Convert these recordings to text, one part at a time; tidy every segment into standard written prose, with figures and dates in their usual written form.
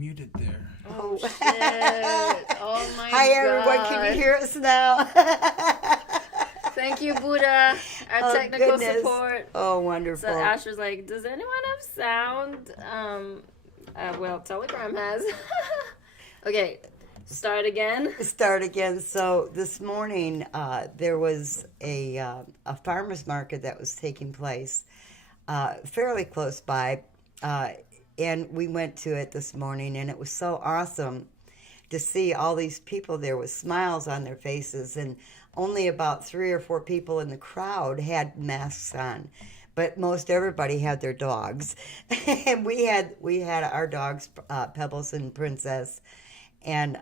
muted there. Oh, shit. Oh, my God. Hi, everyone. Can you hear us now? Thank you, Buddha. Our technical support. Oh, wonderful. So Asher's like, does anyone have sound? Well, Telegram has. Okay, start again. So this morning, there was a farmer's market that was taking place fairly close by, and we went to it this morning, and it was so awesome to see all these people there with smiles on their faces, and only about 3 or 4 people in the crowd had masks on, but most everybody had their dogs. And we had our dogs, Pebbles and Princess, and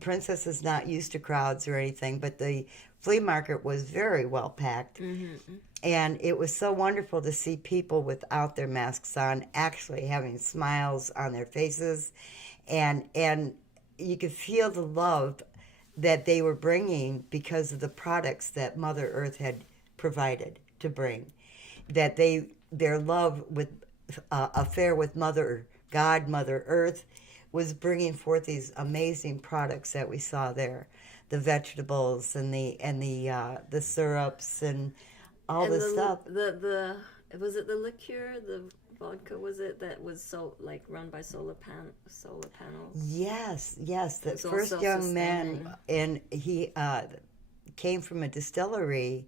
Princess is not used to crowds or anything, but the flea market was very well packed. Mm-hmm. And it was so wonderful to see people without their masks on actually having smiles on their faces, and you could feel the love that they were bringing because of the products that Mother Earth had provided to bring. That their love with affair with Mother Earth, was bringing forth these amazing products that we saw there, the vegetables and the syrups and all this stuff. Was it the liqueur, the vodka, was it, that was so like run by solar panels? Yes. The first young man, and he came from a distillery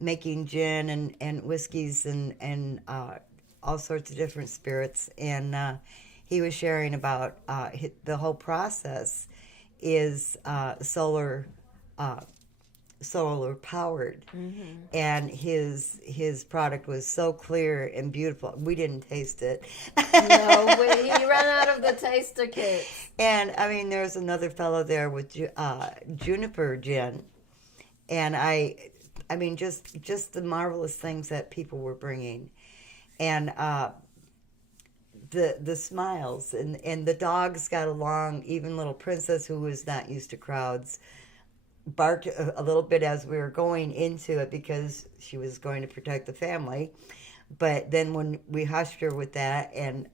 making gin and whiskeys and all sorts of different spirits, and he was sharing about the whole process is solar powered, mm-hmm. and his product was so clear and beautiful. We didn't taste it. No way, he ran out of the taster kits. And I mean, there's another fellow there with juniper gin, and I mean, just the marvelous things that people were bringing, and the smiles and the dogs got along. Even little Princess, who was not used to crowds, barked a little bit as we were going into it because she was going to protect the family. But then when we hushed her with that, and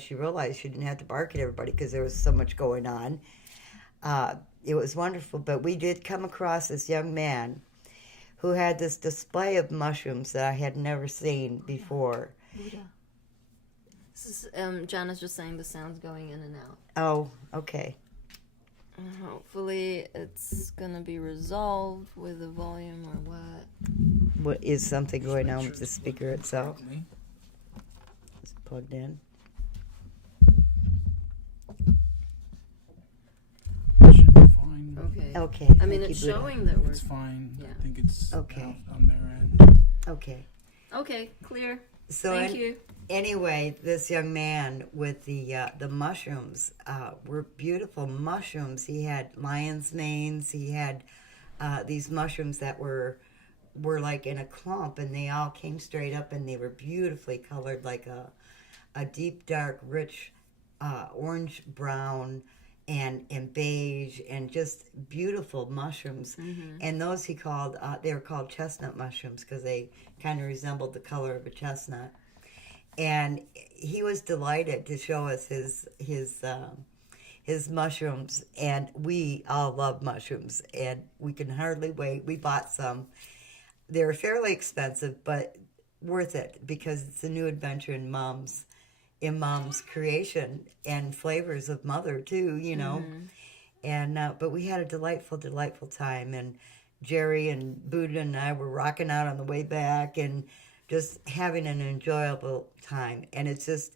she realized she didn't have to bark at everybody because there was so much going on. It was wonderful. But we did come across this young man who had this display of mushrooms that I had never seen before. This is, Jana's just saying the sound's going in and out. Oh, okay. Hopefully it's going to be resolved with the volume or what. What is something going on with the speaker itself? It's plugged in. It should be fine. Okay. I mean, it's showing that we're... It's fine. Yeah. I think it's okay on their end. Okay. Okay, clear. So Thank you. Anyway, this young man with the mushrooms were beautiful mushrooms. He had lion's manes. He had these mushrooms that were like in a clump, and they all came straight up, and they were beautifully colored, like a deep, dark, rich orange brown and beige, and just beautiful mushrooms. Mm-hmm. And those he called they were called chestnut mushrooms because they kind of resembled the color of a chestnut. And he was delighted to show us his mushrooms, and we all love mushrooms, and we can hardly wait. We bought some. They're fairly expensive, but worth it because it's a new adventure in Mom's creation and flavors of Mother too, Mm-hmm. And but we had a delightful time, and Jerry and Buddha and I were rocking out on the way back and just having an enjoyable time. And it's just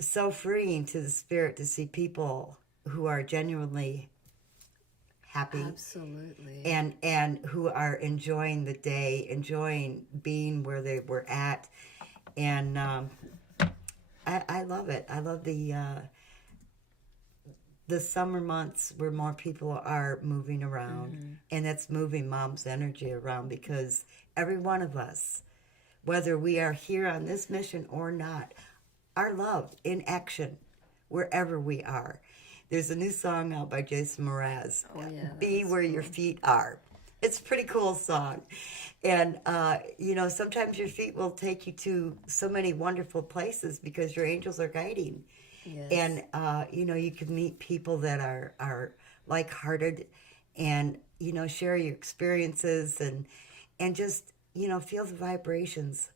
so freeing to the spirit to see people who are genuinely happy. Absolutely. And who are enjoying the day, enjoying being where they were at. And I love it. I love the summer months where more people are moving around. Mm-hmm. And that's moving Mom's energy around, because every one of us, whether we are here on this mission or not, are loved in action wherever we are. There's a new song out by Jason Mraz, Be Where Your Feet Are. It's a pretty cool song. And, sometimes your feet will take you to so many wonderful places because your angels are guiding. Yes. And you can meet people that are like-hearted, and share your experiences, and just feel the vibrations.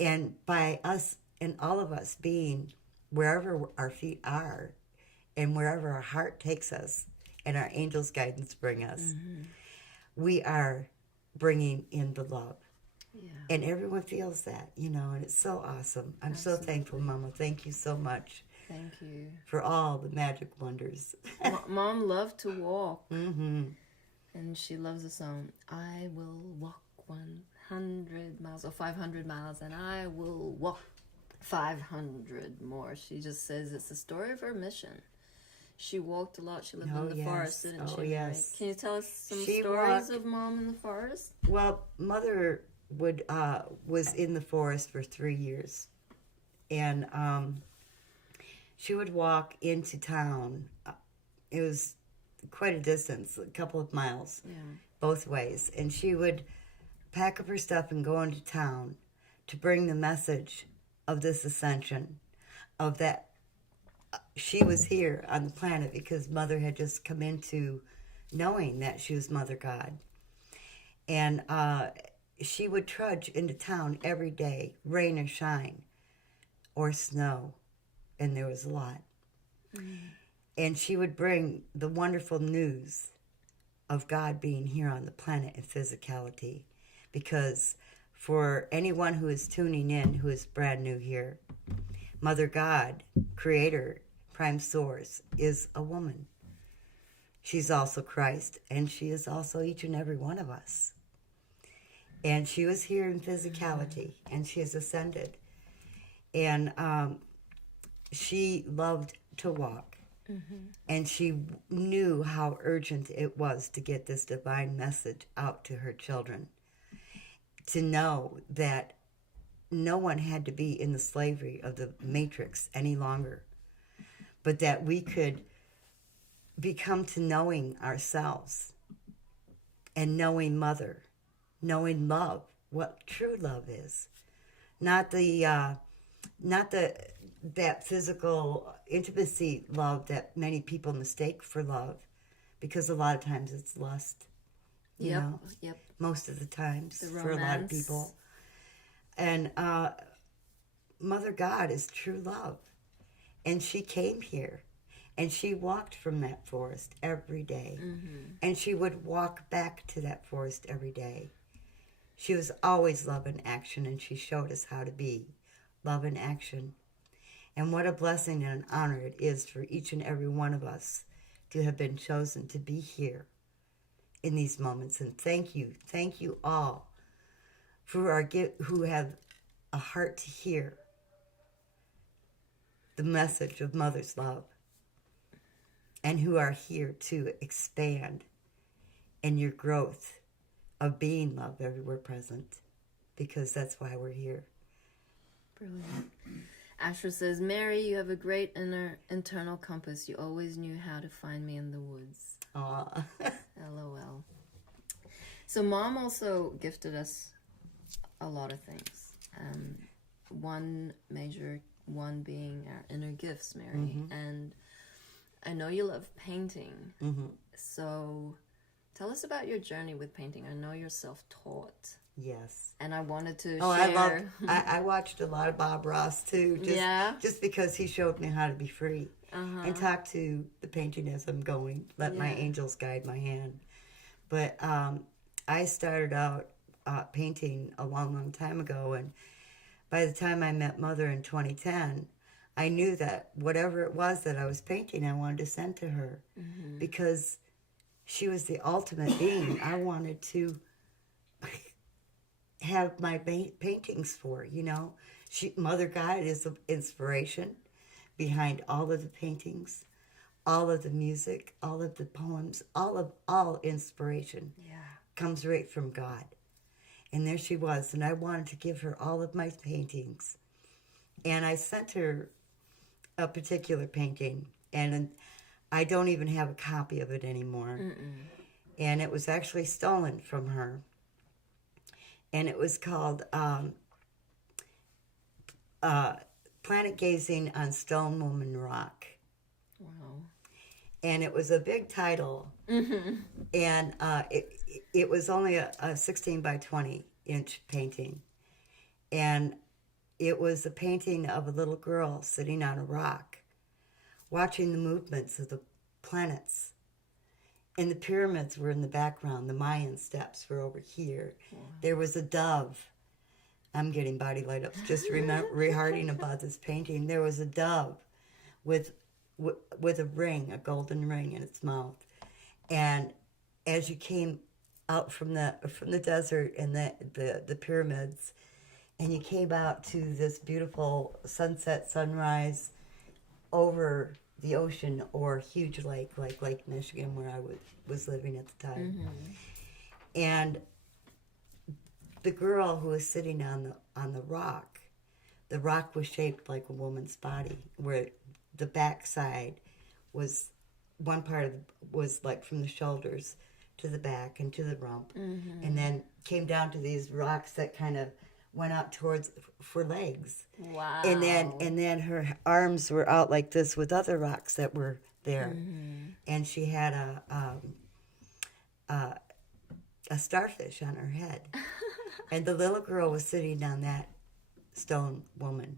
And by us and all of us being wherever our feet are, and wherever our heart takes us, and our angels' guidance bring us, we are bringing in the love. Yeah. And everyone feels that, and it's so awesome. I'm so thankful, Mama. Thank you so much Thank you. for all the magic wonders. Mom loved to walk. Mm-hmm. And she loves the song, I will walk 100 miles or 500 miles, and I will walk 500 more. She just says it's the story of her mission. She walked a lot. She lived in the forest, didn't she? Yes. Can you tell us some She stories walked- of Mom in the forest? Well, Mother was in the forest for 3 years, and she would walk into town. It was quite a distance, a couple of miles, both ways, and she would pack up her stuff and go into town to bring the message of this ascension, of that she was here on the planet because Mother had just come into knowing that she was Mother God. And she would trudge into town every day, rain or shine, or snow, and there was a lot. And she would bring the wonderful news of God being here on the planet in physicality. Because for anyone who is tuning in, who is brand new here, Mother God, Creator, Prime Source, is a woman. She's also Christ, and she is also each and every one of us. And she was here in physicality, and she has ascended. And she loved to walk. And she knew how urgent it was to get this divine message out to her children. To know that no one had to be in the slavery of the matrix any longer, but that we could become to knowing ourselves and knowing Mother, knowing love, what true love is, not that physical intimacy love that many people mistake for love, because a lot of times it's lust. You know, most of the times for a lot of people. And Mother God is true love. And she came here, and she walked from that forest every day. And she would walk back to that forest every day. She was always love in action, and she showed us how to be love in action. And what a blessing and an honor it is for each and every one of us to have been chosen to be here in these moments. And thank you all who have a heart to hear the message of Mother's love, and who are here to expand in your growth of being love everywhere present, because that's why we're here. Brilliant. Asher says, Mary, you have a great internal compass. You always knew how to find me in the woods. Aw. LOL. So Mom also gifted us a lot of things. One major one being our inner gifts, Mary. And I know you love painting. So tell us about your journey with painting. I know you're self-taught. Yes. And I wanted to share. I watched a lot of Bob Ross too. Just because he showed me how to be free. And talk to the painting as I'm going. Let my angels guide my hand. But I started out painting a long, long time ago. And by the time I met Mother in 2010, I knew that whatever it was that I was painting, I wanted to send to her. Because she was the ultimate being I wanted to have my paintings for, Mother God is the inspiration behind all of the paintings, all of the music, all of the poems, all inspiration comes right from God. And there she was, and I wanted to give her all of my paintings. And I sent her a particular painting, and I don't even have a copy of it anymore. And it was actually stolen from her. And it was called planet gazing on Stone Woman Rock. Wow. And it was a big title. Mm-hmm. And it was only a 16 by 20 inch painting. And it was a painting of a little girl sitting on a rock, watching the movements of the planets. And the pyramids were in the background. The Mayan steps were over here. Wow. There was a dove. I'm getting body light ups just rehearting about this painting. There was a dove with a ring, a golden ring in its mouth. And as you came out from the desert and the pyramids, and you came out to this beautiful sunset, sunrise over the ocean or huge lake, like Lake Michigan, where I was living at the time. Mm-hmm. And the girl who was sitting on the rock was shaped like a woman's body, where the backside was one part was like from the shoulders to the back and to the rump, mm-hmm. and then came down to these rocks that kind of went out towards for legs. Wow. And then her arms were out like this with other rocks that were there, mm-hmm. and she had a starfish on her head. And the little girl was sitting on that stone woman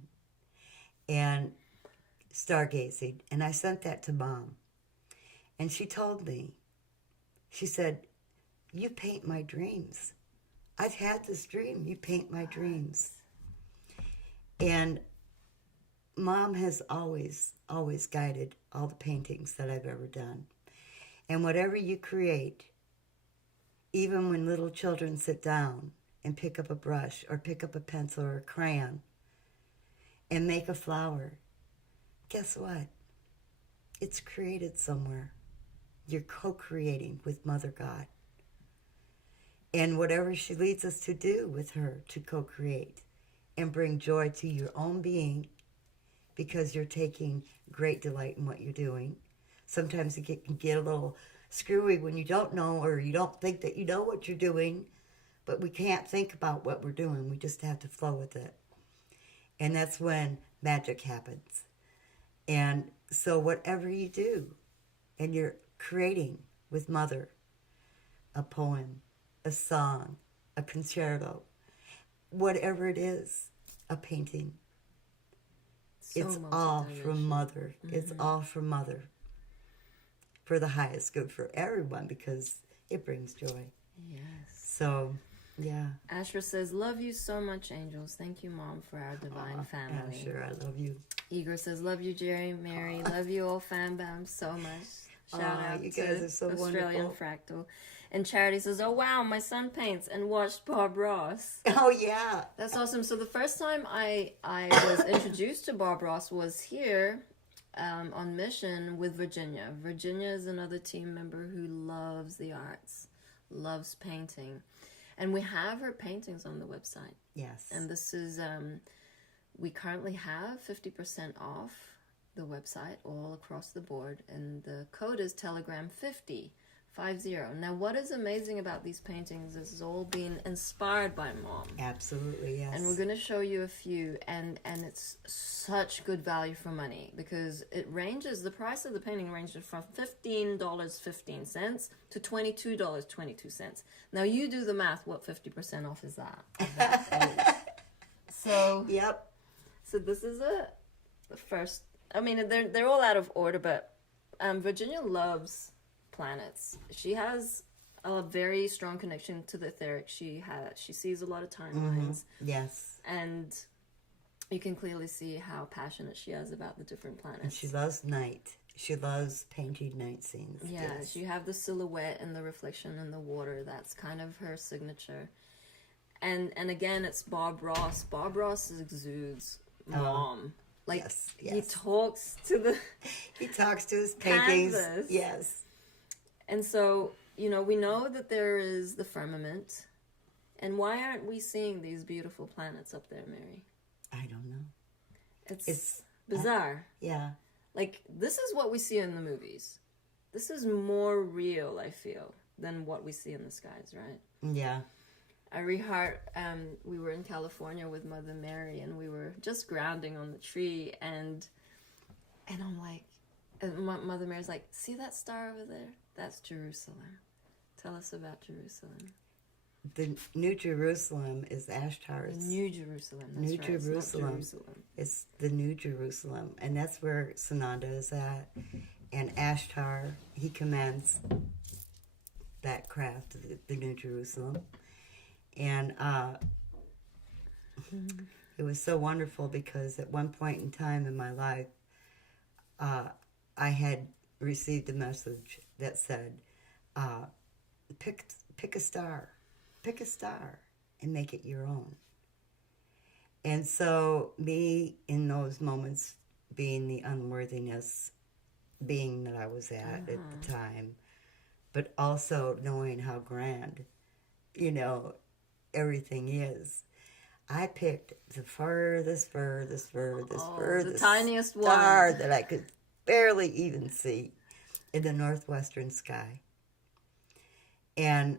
and stargazing. And I sent that to Mom. And she told me, she said, "You paint my dreams. I've had this dream. You paint my dreams." And Mom has always guided all the paintings that I've ever done. And whatever you create, even when little children sit down and pick up a brush or pick up a pencil or a crayon and make a flower, guess what? It's created somewhere. You're co-creating with Mother God. And whatever she leads us to do with her, to co-create and bring joy to your own being, because you're taking great delight in what you're doing. Sometimes it can get a little screwy when you don't know, or you don't think that you know what you're doing, but we can't think about what we're doing. We just have to flow with it. And that's when magic happens. And so whatever you do, and you're creating with Mother, a poem, a song, a concerto, whatever it is, a painting, it's all from Mother. Mm-hmm. It's all from Mother. For the highest good for everyone, because it brings joy. Yes. So, yeah. Asher says, "Love you so much, angels. Thank you, Mom, for our divine family." Asher, I love you. Igor says, "Love you, Jerry, Mary. Love you all, fam bam, so much." Shout out you guys to are so Australian wonderful. Fractal. And Charity says, "Oh wow, my son paints and watched Bob Ross." Oh yeah, that's awesome. So the first time I was introduced to Bob Ross was here on mission with Virginia. Virginia is another team member who loves the arts, loves painting, and we have her paintings on the website. Yes. And this is we currently have 50% off the website all across the board, and the code is Telegram50. Now, what is amazing about these paintings is it's all being inspired by Mom. Absolutely, yes. And we're going to show you a few, and it's such good value for money, because it ranges, the price of the painting ranges from $15.15 to $22.22. Now, you do the math, what 50% off is that? So, yep. So this is the first, I mean, they're all out of order, but Virginia loves planets. She has a very strong connection to the etheric. She sees a lot of timelines. Mm-hmm. Yes. And you can clearly see how passionate she is about the different planets. And she loves night. She loves painting night scenes. Yeah, yes. You have the silhouette and the reflection in the water. That's kind of her signature. And again, it's Bob Ross. Bob Ross exudes Mom. Like, yes. he talks to his paintings. Canvas. Yes. And so, we know that there is the firmament. And why aren't we seeing these beautiful planets up there, Mary? I don't know. It's bizarre. Yeah. Like, this is what we see in the movies. This is more real, I feel, than what we see in the skies, right? Yeah. We were in California with Mother Mary, and we were just grounding on the tree, and I'm like, and Mother Mary's like, see that star over there? That's Jerusalem. Tell us about Jerusalem. The New Jerusalem is Ashtar's. The New Jerusalem. That's New right. It's not Jerusalem. Jerusalem. It's the New Jerusalem, and that's where Sananda is at. And Ashtar, he commands that craft, the New Jerusalem. And it was so wonderful because at one point in time in my life, I had received a message that said, pick a star and make it your own. And so me in those moments being the unworthiness being that I was at the time, but also knowing how grand, everything is, I picked the furthest the tiniest star one that I could barely even see in the northwestern sky. And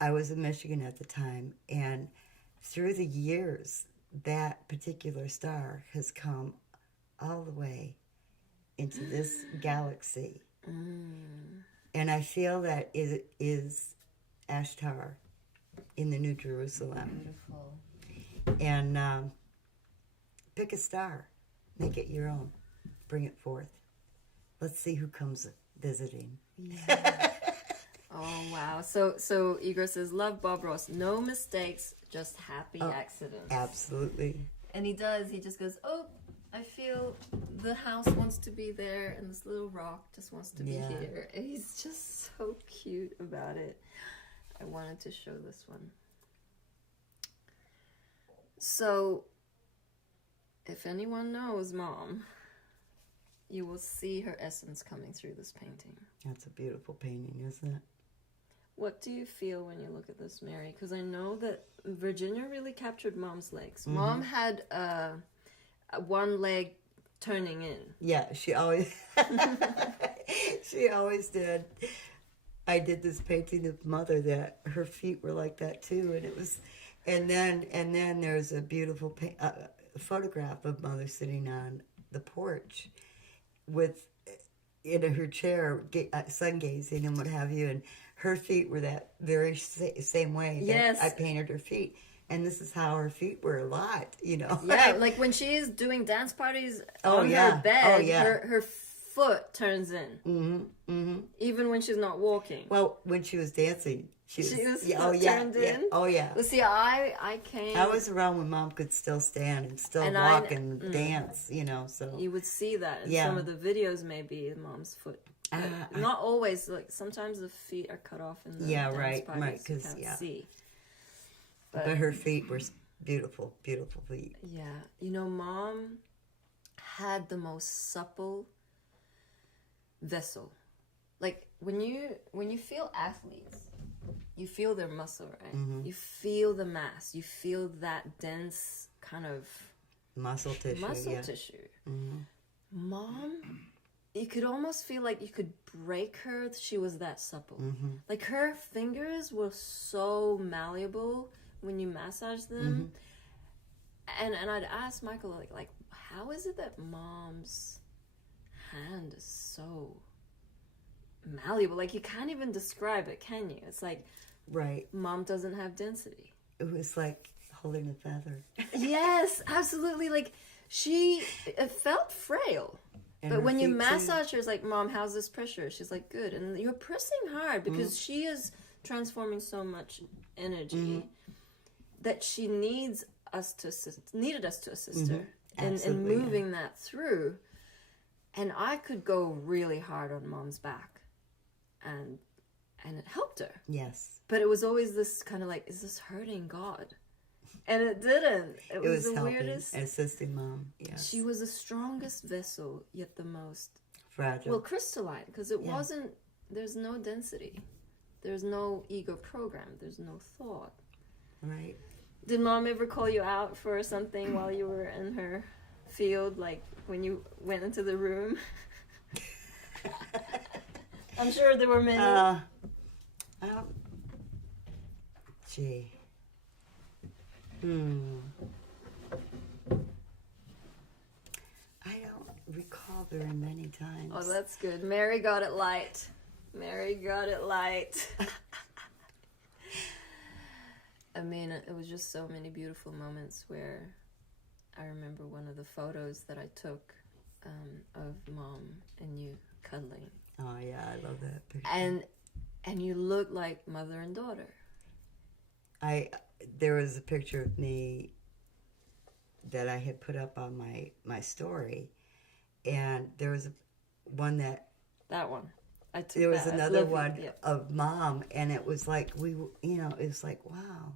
I was in Michigan at the time, and through the years, that particular star has come all the way into this galaxy. And I feel that it is Ashtar in the New Jerusalem. Beautiful. And pick a star, make it your own, bring it forth. Let's see who comes visiting. Yeah. Oh, wow. So Igor says, love Bob Ross. No mistakes, just happy accidents. Absolutely. And he does. He just goes, oh, I feel the house wants to be there and this little rock just wants to be here. And he's just so cute about it. I wanted to show this one. So, if anyone knows Mom, you will see her essence coming through this painting. That's a beautiful painting, isn't it? What do you feel when you look at this, Mary? Because I know that Virginia really captured Mom's legs. Mm-hmm. Mom had one leg turning in. Yeah, she always did. I did this painting of Mother that her feet were like that too, and it was, and then there's a beautiful photograph of Mother sitting on the porch with in her chair, sun gazing and what have you, and her feet were that very same way that Yes. I painted her feet. And this is how her feet were a lot, Yeah, like when she is doing dance parties on yeah. her bed, Oh, yeah. her foot turns in. Mm-hmm, mm-hmm. Even when she's not walking. Well, when she was dancing, she was turned in. Oh, yeah. Well, see, I came... I was around when Mom could still stand and still And walk and dance, so. You would see that in Yeah. some of the videos, maybe, Mom's foot. Not always. Like sometimes the feet are cut off in the dance right, parties. right, 'cause, you can't yeah. see. But her feet were beautiful, beautiful feet. Yeah. Mom had the most supple vessel. Like when you feel athletes, you feel their muscle, right? Mm-hmm. You feel the mass. You feel that dense kind of Muscle tissue. tissue. Mm-hmm. Mom, you could almost feel like you could break her. She was that supple. Mm-hmm. Like her fingers were so malleable when you massage them. Mm-hmm. And I'd ask Michael, like, how is it that Mom's hand is so malleable? Like, you can't even describe it, can you? It's like, right. Mom doesn't have density. It was like holding a feather. Yes, absolutely. Like, it felt frail. And But her when you feet, too. massage her, it's like, Mom, how's this pressure? She's like, good. And you're pressing hard because she is transforming so much energy that she needed us to assist her in Absolutely, moving that through. And I could go really hard on Mom's back, and it helped her. Yes. But it was always this kind of like, is this hurting God? And it didn't. It was the helping, weirdest. assisting Mom. Yes. She was the strongest vessel, yet the most fragile. well, crystalline, because it wasn't. There's no density. There's no ego program. There's no thought. Right. Did Mom ever call you out for something while you were in her field, like when you went into the room? I'm sure there were many. gee. I don't recall very many times. Oh, that's good. Mary got it light. Mary got it light. I mean, it was just so many beautiful moments where I remember one of the photos that I took of Mom and you cuddling. Oh yeah, I love that picture. And you look like mother and daughter. There was a picture of me that I had put up on my story, and there was one that one. I took there was that. another one Yep. of Mom, and it was like it was like, wow,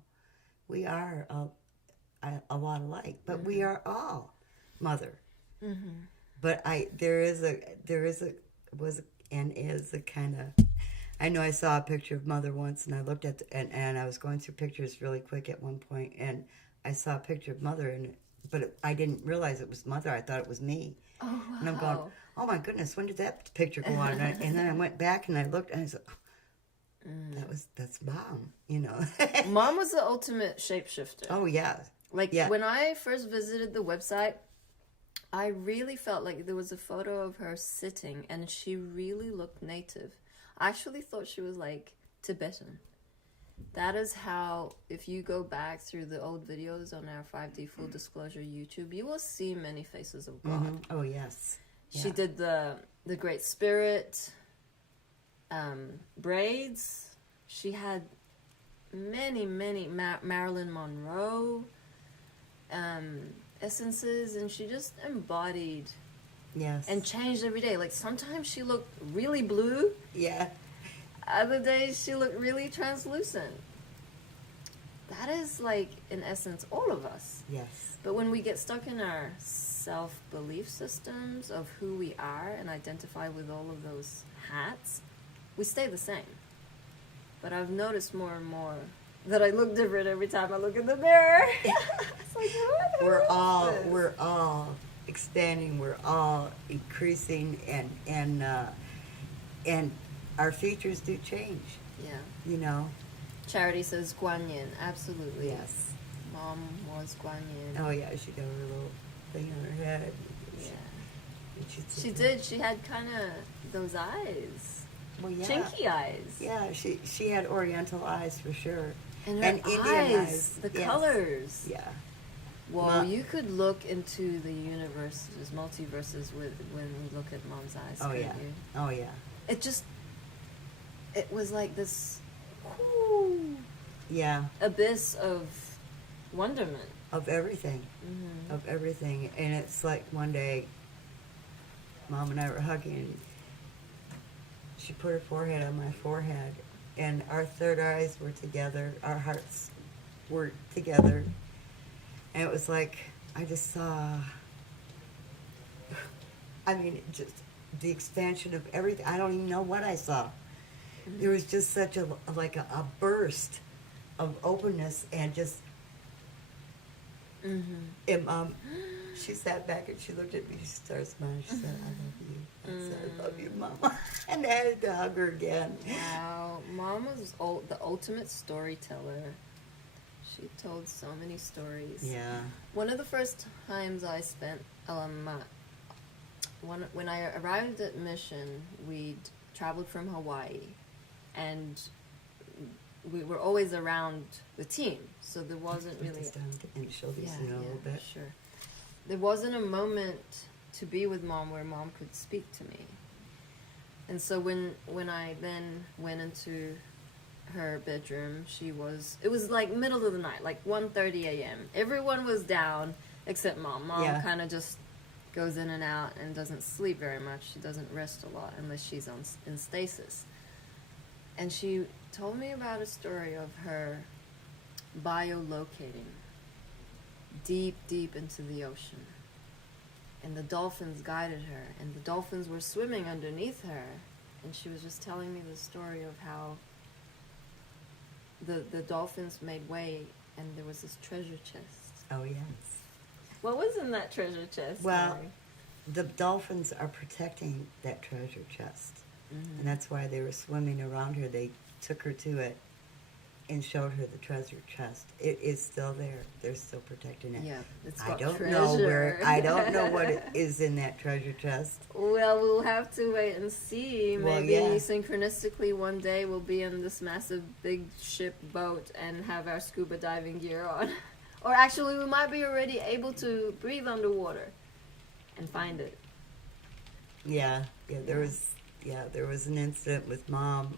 we are a lot alike, but we are all mother. Mm-hmm. But is a kind of, I know I saw a picture of Mother once, and I looked at and I was going through pictures really quick at one point, and I saw a picture of Mother, but I didn't realize it was Mother. I thought it was me. Oh, wow. And I'm going, oh my goodness, when did that picture go on? And then I went back and I looked and I said, that's Mom, Mom was the ultimate shapeshifter. Oh yeah. When I first visited the website, I really felt like there was a photo of her sitting and she really looked native. I actually thought she was like Tibetan. That is how, if you go back through the old videos on our 5D Full Disclosure YouTube, you will see many faces of God. Mm-hmm. Oh yes. She did the Great Spirit braids. She had many Marilyn Monroe essences, and she just embodied and changed every day. Like sometimes she looked really blue. Yeah. Other days she looked really translucent. That is like, in essence, all of us. Yes. But when we get stuck in our self-belief systems of who we are and identify with all of those hats, we stay the same. But I've noticed more and more that I look different every time I look in the mirror. It's like, what? We're all expanding. We're all increasing, and our features do change. Yeah. Charity says Guan Yin. Absolutely. Yes. Mom was Guan Yin. Oh yeah, she got her little thing on her head. Yeah. She did. She had kind of those eyes. Well, yeah. Chinky eyes. Yeah, she had Oriental eyes for sure. And her Indian eyes. The colors. Yeah. Well, you could look into the universes, multiverses, when we look at Mom's eyes. Oh yeah. You? Oh yeah. It was like this abyss of wonderment. Of everything. Mm-hmm. Of everything. And it's like one day, Mom and I were hugging. She put her forehead on my forehead, and our third eyes were together. Our hearts were together. And it was like, I just saw, just the expansion of everything. I don't even know what I saw. Mm-hmm. There was just such a burst of openness and just, and Mom, she sat back and she looked at me, she started smiling, she said, I love you. I said, I love you, Mama. And I had to hug her again. Wow. Mom was the ultimate storyteller. She told so many stories. Yeah. One of the first times I spent, when I arrived at Mission, we'd traveled from Hawaii, and we were always around the team, so there wasn't really... And show these a little bit. Sure. There wasn't a moment to be with Mom where Mom could speak to me. And so when I then went into her bedroom, it was like middle of the night, like 1:30 a.m. Everyone was down except Mom. Mom kind of just goes in and out and doesn't sleep very much. She doesn't rest a lot unless she's in stasis. And she told me about a story of her biolocating deep into the ocean. And the dolphins guided her, and the dolphins were swimming underneath her. And she was just telling me the story of how the dolphins made way, and there was this treasure chest. Oh, yes. What was in that treasure chest? Well, Mary? the dolphins are protecting that treasure chest. Mm-hmm. And that's why they were swimming around her. They took her to it. and showed her the treasure chest. It is still there. They're still protecting it. Yeah, it's I got don't treasure. know where. I don't know what it is in that treasure chest. Well, we'll have to wait and see. Well, Maybe yeah. synchronistically one day we'll be in this massive big ship boat and have our scuba diving gear on. Or actually, we might be already able to breathe underwater and find it. Yeah, there was an incident with Mom.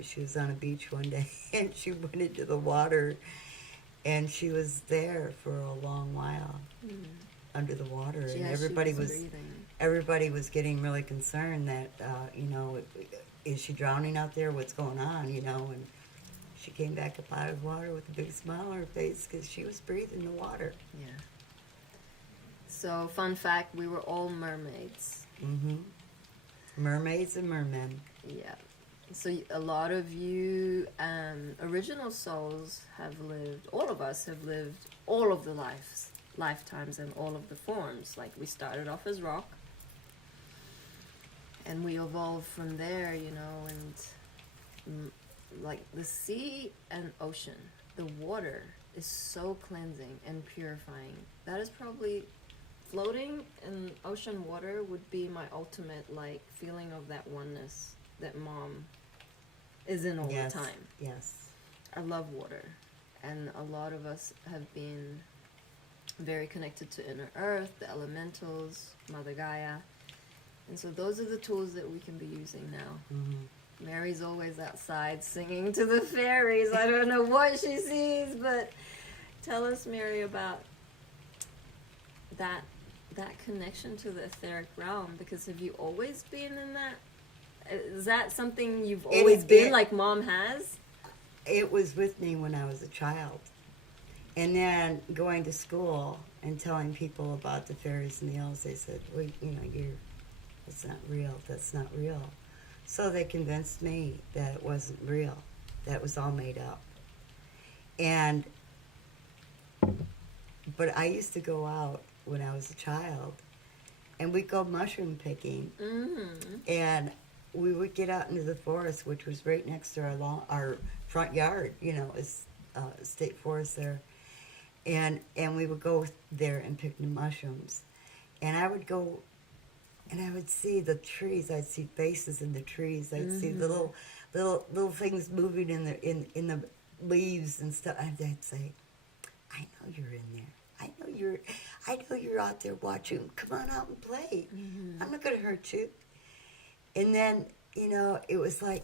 She was on a beach one day and she went into the water, and she was there for a long while under the water, and Yeah, everybody she was breathing. everybody was getting really concerned that is she drowning out there? What's going on? And she came back up out of the water with a big smile on her face because she was breathing the water. Yeah. So, fun fact, we were all mermaids. Mm-hmm. Mermaids and mermen. Yeah. So a lot of you original souls have lived, all of us have lived all of the lifetimes and all of the forms. Like, we started off as rock, and we evolved from there, and like the sea and ocean, the water is so cleansing and purifying. That is probably, floating in ocean water would be my ultimate, like, feeling of that oneness that Mom is in all the time. Yes. I love water, and a lot of us have been very connected to inner earth, the elementals, Mother Gaia, and so those are the tools that we can be using now. Mm-hmm. Mary's always outside singing to the fairies. I don't know what she sees, but tell us, Mary, about that connection to the etheric realm, because have you always been in that? Is that something you've always been, like Mom has? It was with me when I was a child. And then going to school and telling people about the fairies and the elves, they said, well, it's not real. That's not real. So they convinced me that it wasn't real. That was all made up. But I used to go out when I was a child, and we'd go mushroom picking. Mm-hmm. And we would get out into the forest, which was right next to our front yard, is state forest there. And we would go there and pick the mushrooms. And I would go, and I would see the trees. I'd see faces in the trees. I'd see the little things moving in the leaves and stuff. And I'd say, I know you're in there. I know you're out there watching. Come on out and play. Mm-hmm. I'm not going to hurt you. And then, it was like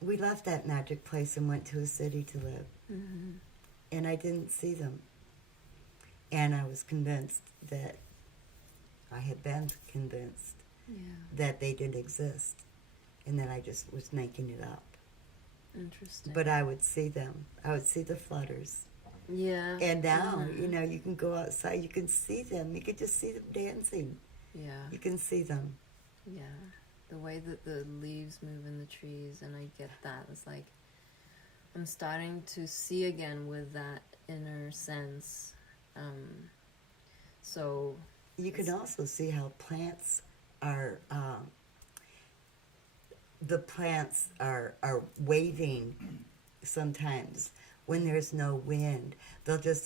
we left that magic place and went to a city to live. Mm-hmm. And I didn't see them. And I was convinced that I had been convinced that they didn't exist. And that I just was making it up. Interesting. But I would see them. I would see the flutters. Yeah. And now, you can go outside, you can see them. You can just see them dancing. Yeah. You can see them. Yeah. The way that the leaves move in the trees, and I get that. It's like I'm starting to see again with that inner sense. So you can also see how plants are. The plants are waving sometimes when there's no wind.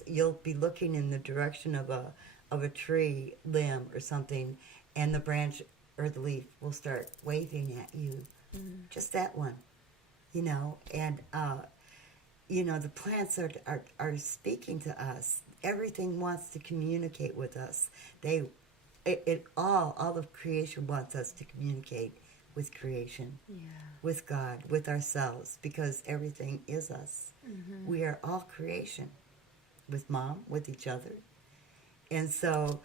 You'll be looking in the direction of a tree limb or something, and the branch or the leaf will start waving at you. Mm-hmm. Just that one, and the plants are speaking to us. Everything wants to communicate with us. All of creation wants us to communicate with creation, with God, with ourselves, because everything is us. Mm-hmm. We are all creation, with Mom, with each other. And so,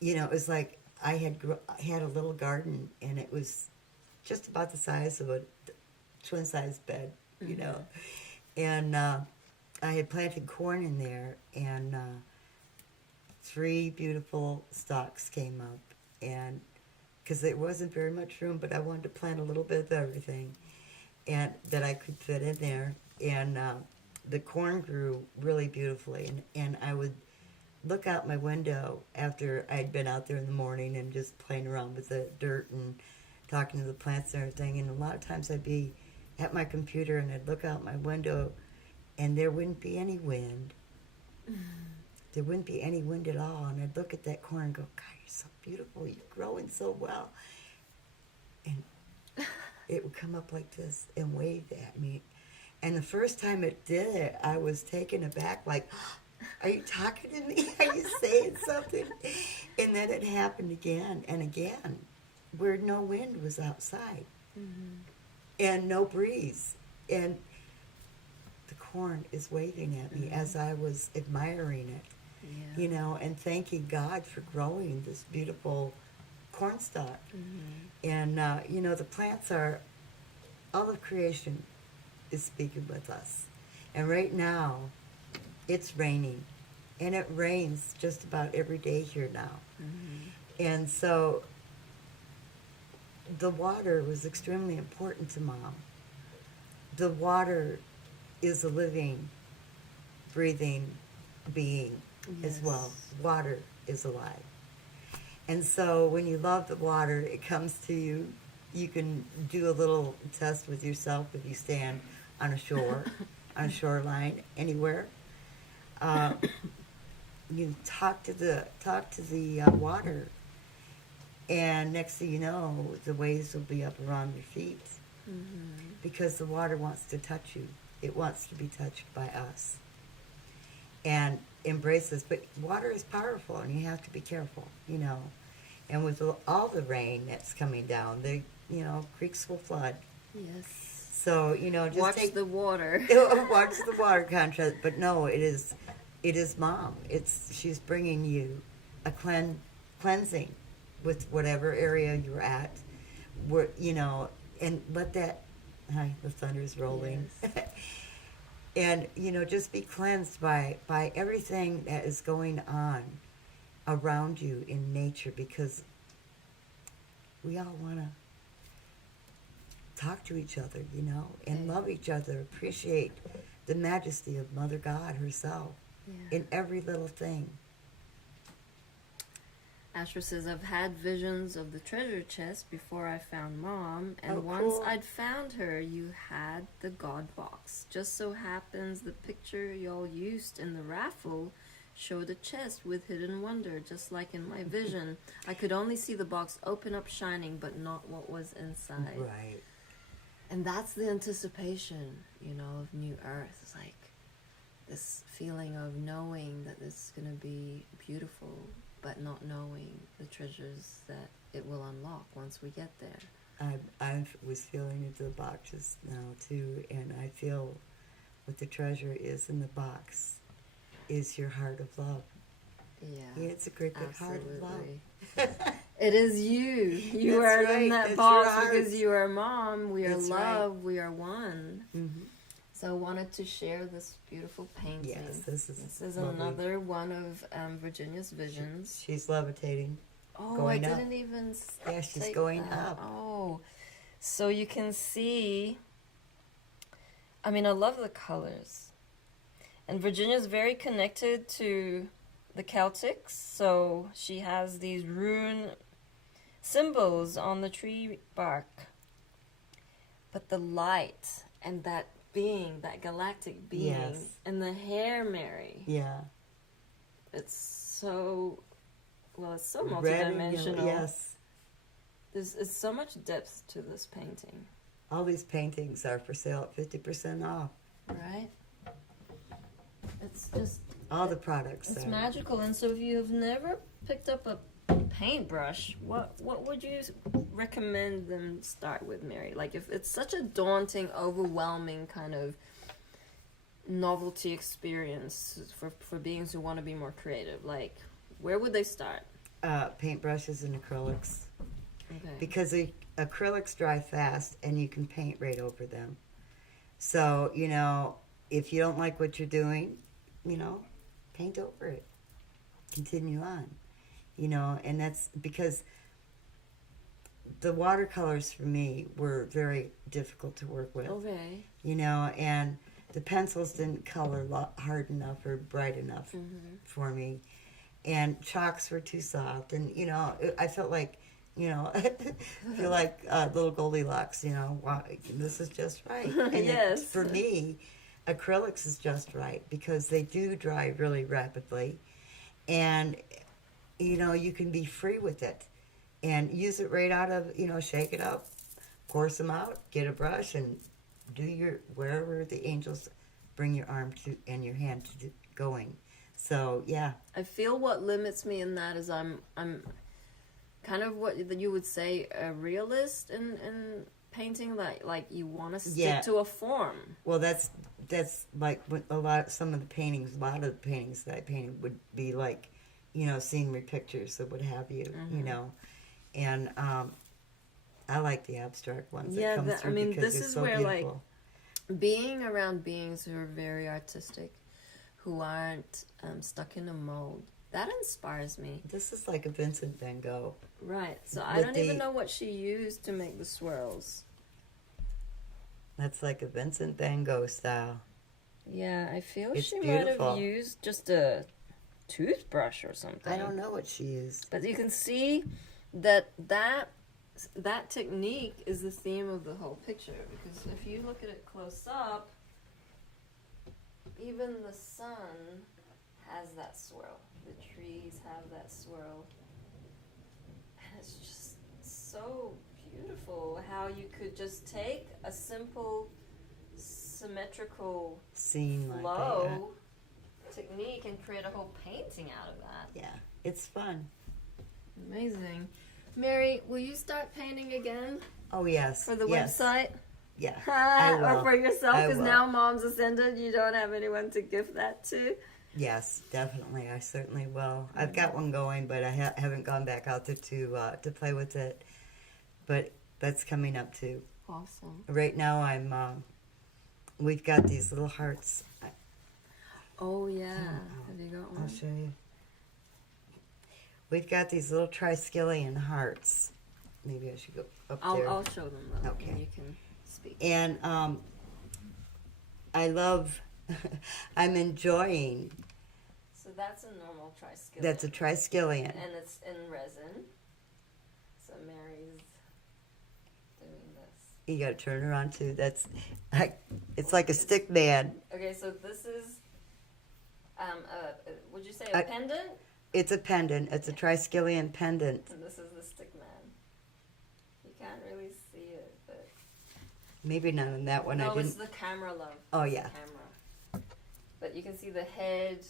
it was like I had a little garden, and it was just about the size of a twin-sized bed, And I had planted corn in there, and 3 beautiful stalks came up, and because there wasn't very much room, but I wanted to plant a little bit of everything, and that I could fit in there. And the corn grew really beautifully, and I would look out my window after I'd been out there in the morning and just playing around with the dirt and talking to the plants and everything. And a lot of times I'd be at my computer and I'd look out my window and there wouldn't be any wind. There wouldn't be any wind at all. And I'd look at that corn and go, God, you're so beautiful. You're growing so well. And it would come up like this and wave at me. And the first time it did it, I was taken aback, like, are you talking to me? Are you saying something? And then it happened again and again, where no wind was outside and no breeze. And the corn is waving at me as I was admiring it, you know, and thanking God for growing this beautiful corn stalk. And, you know, the plants are, all of creation is speaking with us. And right now, it's raining. And it rains just about every day here now. And so the water was extremely important to Mom. The water is a living, breathing being as well. Water is alive. And so when you love the water, it comes to you. You can do a little test with yourself if you stand on a shore, on a shoreline, anywhere. You talk to the water, and next thing you know, the waves will be up around your feet, because the water wants to touch you. It wants to be touched by us, and embraces. But water is powerful, and you have to be careful, you know. And with all the rain that's coming down, creeks will flood. Yes. So, you know, just watch the water. Watch the water contrast. But no, it is Mom. She's bringing you a cleansing with whatever area you're at, where, you know, and let that. Hi, the thunder's rolling. Yes. And, you know, just be cleansed by everything that is going on around you in nature, because we all want to talk to each other, you know, and love each other, appreciate the majesty of Mother God herself in every little thing. Asher says, I've had visions of the treasure chest before I found Mom, and once cool. I'd found her, you had the God box. Just so happens the picture y'all used in the raffle showed a chest with hidden wonder, just like in my vision. I could only see the box open up shining, but not what was inside. Right. And that's the anticipation, you know, of New Earth. It's like this feeling of knowing that this is going to be beautiful, but not knowing the treasures that it will unlock once we get there. I was feeling into the boxes now, too, and I feel what the treasure is in the box is your heart of love. Yeah, it's a great big heart of love. It is you. You That's are in right. that It's box your heart. because you are Mom. We are That's love. right. We are one. Mm-hmm. So I wanted to share this beautiful painting. Yes, this is lovely. Another one of Virginia's visions. She's levitating. Oh, going I up. didn't even Yeah, she's take going that. up. Oh, so you can see. I mean, I love the colors. And Virginia's very connected to the Celtics, so she has these rune symbols on the tree bark. But the light and that being, that galactic being, Yes. and the hair, Mary. Yeah. It's so, well, it's so Red and multidimensional. yellow, yes. There's so much depth to this painting. All these paintings are for sale at 50% off. Right? It's just... All the products It's are. magical. And so if you have never picked up a paintbrush, what would you recommend them start with, Mary? Like, if it's such a daunting, overwhelming kind of novelty experience for beings who want to be more creative, like, where would they start? Paintbrushes and acrylics. Okay. Because the acrylics dry fast and you can paint right over them. So, you know, if you don't like what you're doing, you know, paint over it. Continue on. You know, and that's because the watercolors for me were very difficult to work with. Okay. You know, and the pencils didn't color hard enough or bright enough for me. And chalks were too soft. And, you know, I felt like You know, feel like little Goldilocks. You know, wow, this is just right. And Yes. for me, acrylics is just right because they do dry really rapidly, and you know you can be free with it, and use it right out of shake it up, pour some out, get a brush, and do your wherever the angels bring your arm to and your hand to going. So yeah, I feel what limits me in that is I'm kind of what you would say a realist in painting, like you want to stick to a form. well that's like what a lot of the paintings that I painted would be like, scenery pictures or what have you, and I like the abstract ones that come through because this they're is so where beautiful. like being around beings who are very artistic, who aren't stuck in a mold, that inspires me. This is like a Vincent van Gogh. Right. So I don't even know what she used to make the swirls. That's like a Vincent van Gogh style. Yeah, I feel It's she beautiful. might have used just a toothbrush or something. I don't know what she used. But you can see that technique is the theme of the whole picture, because if you look at it close up, even the sun has that swirl. The trees have that swirl. And it's just so beautiful how you could just take a simple symmetrical Scene like that. flow technique and create a whole painting out of that. Yeah, it's fun. Amazing. Mary, will you start painting again Oh yes. for the yes. website? Yeah. I Or will. for yourself, I because will. now Mom's Ascended, you don't have anyone to gift that to. Yes, definitely. I certainly will. I've got one going, but I haven't gone back out there to play with it. But that's coming up too. Awesome. Right now, we've got these little hearts. Oh, yeah. Have you got I'll one? show you. We've got these little triskelion hearts. Maybe I should go up there. I'll show them, though, Okay. and you can speak. And I love, I'm enjoying, So that's a normal triskelion. that's a triskelion. And it's in resin. So Mary's doing this. You gotta turn her on too. It's like a stick man. Okay, so this is, would you say a pendant? It's a pendant. It's a triskelion pendant. And this is the stick man. You can't really see it, but... Maybe not on that one. No, I it's didn't. the camera, love. Oh, It's yeah. the camera. But you can see the head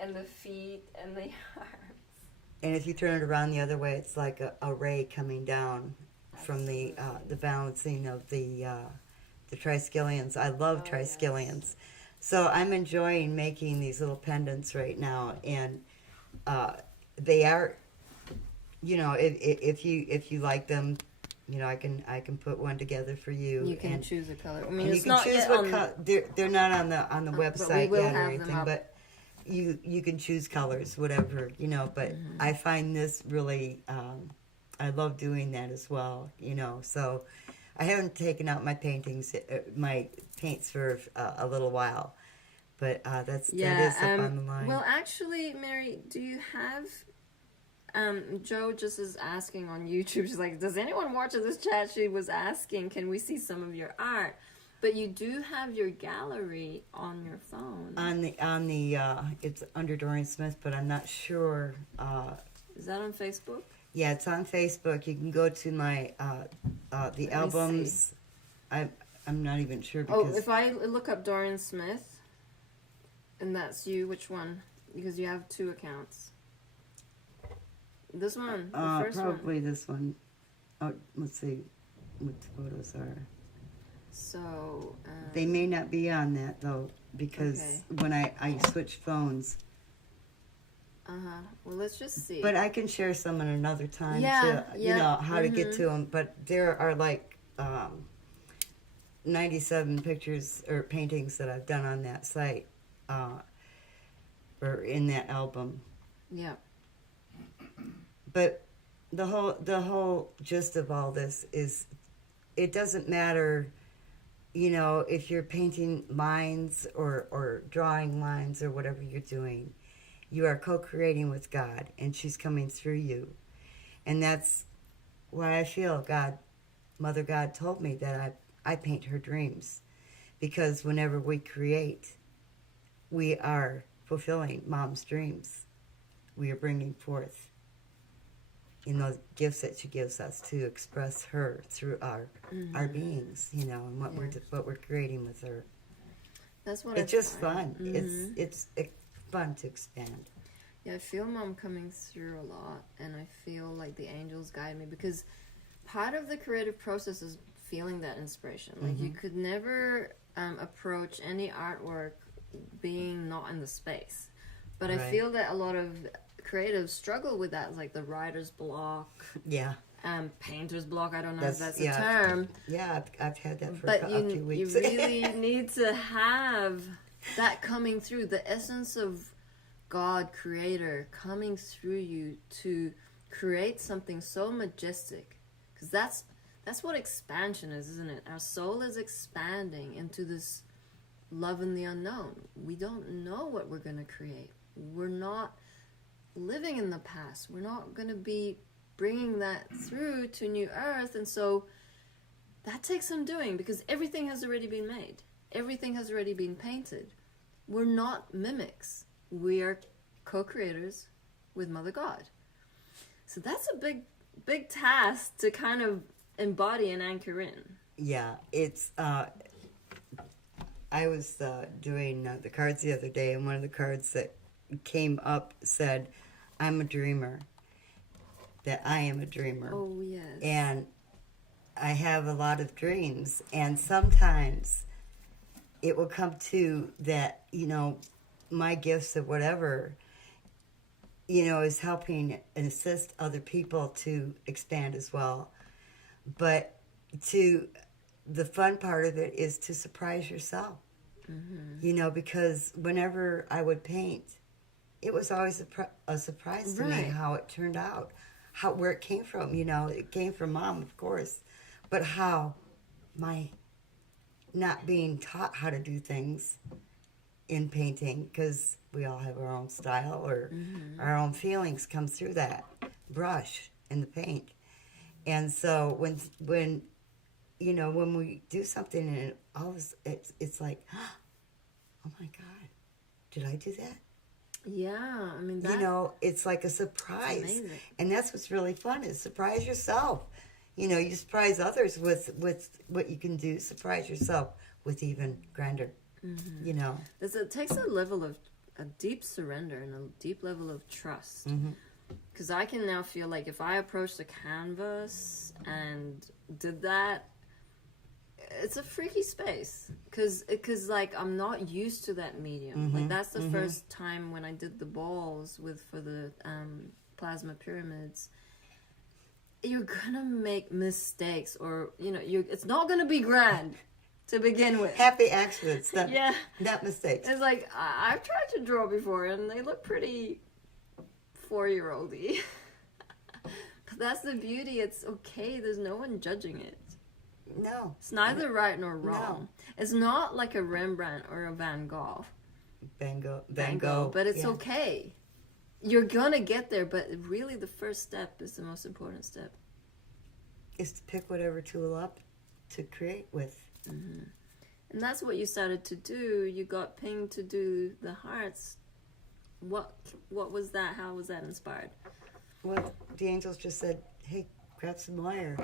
and the feet and the arms. And if you turn it around the other way, it's like a ray coming down from the balancing of the triskelions. I love triskelions. Yes. So I'm enjoying making these little pendants right now, and they are, if you like them, I can put one together for you. You can and, choose a color. I mean, and you it's can not choose yet what on... color. They're not on the website will yet or have them anything, up. but you can choose colors, whatever, But I find this really, I love doing that as well, So I haven't taken out my paints for a little while, but that is up on the line. Well, actually, Mary, do you have... Joe just is asking on YouTube. She's like, does anyone watching this chat? She was asking, can we see some of your art? But you do have your gallery on your phone. On the it's under Dorian Smith, but I'm not sure. Is that on Facebook? Yeah, it's on Facebook. You can go to my the albums. I'm not even sure because if I look up Dorian Smith, and that's you, which one? Because you have two accounts. This one, the first probably one. this one. Oh, let's see what the photos are. So They may not be on that though, because when I switched phones. Well, let's just see. But I can share some at another time. Yeah, How to get to them. But there are like 97 pictures or paintings that I've done on that site, or in that album. Yeah. But the whole gist of all this is, it doesn't matter, if you're painting lines or drawing lines or whatever you're doing. You are co-creating with God, and she's coming through you. And that's why I feel Mother God told me that I paint her dreams, because whenever we create, we are fulfilling Mom's dreams. We are bringing forth, those gifts that she gives us to express her through our beings, and what we're creating with her. That's what It's just fun. It's fun to expand. Yeah, I feel Mom coming through a lot, and I feel like the angels guide me, because part of the creative process is feeling that inspiration. Like, you could never approach any artwork being not in the space. But I feel that a lot of creatives struggle with that, like the writer's block, painter's block. I don't know if that's a term. Yeah, I've had that for but a few weeks. You really need to have that coming through, the essence of God, Creator, coming through you to create something so majestic. Because that's what expansion is, isn't it? Our soul is expanding into this love in the unknown. We don't know what we're going to create. We're not living in the past. We're not going to be bringing that through to new earth. And so that takes some doing, because everything has already been made. Everything has already been painted. We're not mimics. We are co-creators with Mother God. So that's a big task to kind of embody and anchor in. Yeah, it's I was doing the cards the other day, and one of the cards that came up said, I'm a dreamer, that I am a dreamer. Oh, yes. And I have a lot of dreams, and sometimes it will come to that, my gifts of whatever, is helping and assist other people to expand as well. But the fun part of it is to surprise yourself, because whenever I would paint, it was always a surprise to me how it turned out, where it came from. It came from Mom, of course, but how my not being taught how to do things in painting, because we all have our own style or our own feelings come through that brush and the paint. And so when we do something and it's like, oh my God, did I do that? Yeah, I mean, it's like a surprise. Amazing. And that's what's really fun, is surprise yourself. You surprise others with what you can do. Surprise yourself with even grander, It takes a level of a deep surrender and a deep level of trust. Because I can now feel like if I approached the canvas and did that, it's a freaky space. Because like, I'm not used to that medium. Like, that's the first time when I did the balls for the plasma pyramids. You're gonna make mistakes, or it's not gonna be grand to begin with. Happy accidents, not mistakes. It's like, I've tried to draw before, and they look pretty 4-year-old-y. But that's the beauty. It's okay. There's no one judging it. No. It's neither right nor wrong. No. It's not like a Rembrandt or a Van Gogh. Van Gogh. But it's okay. You're gonna get there, but really the first step is the most important step. Is to pick whatever tool up to create with. And that's what you started to do. You got Ping to do the hearts. What was that? How was that inspired? Well, the angels just said, hey, grab some wire.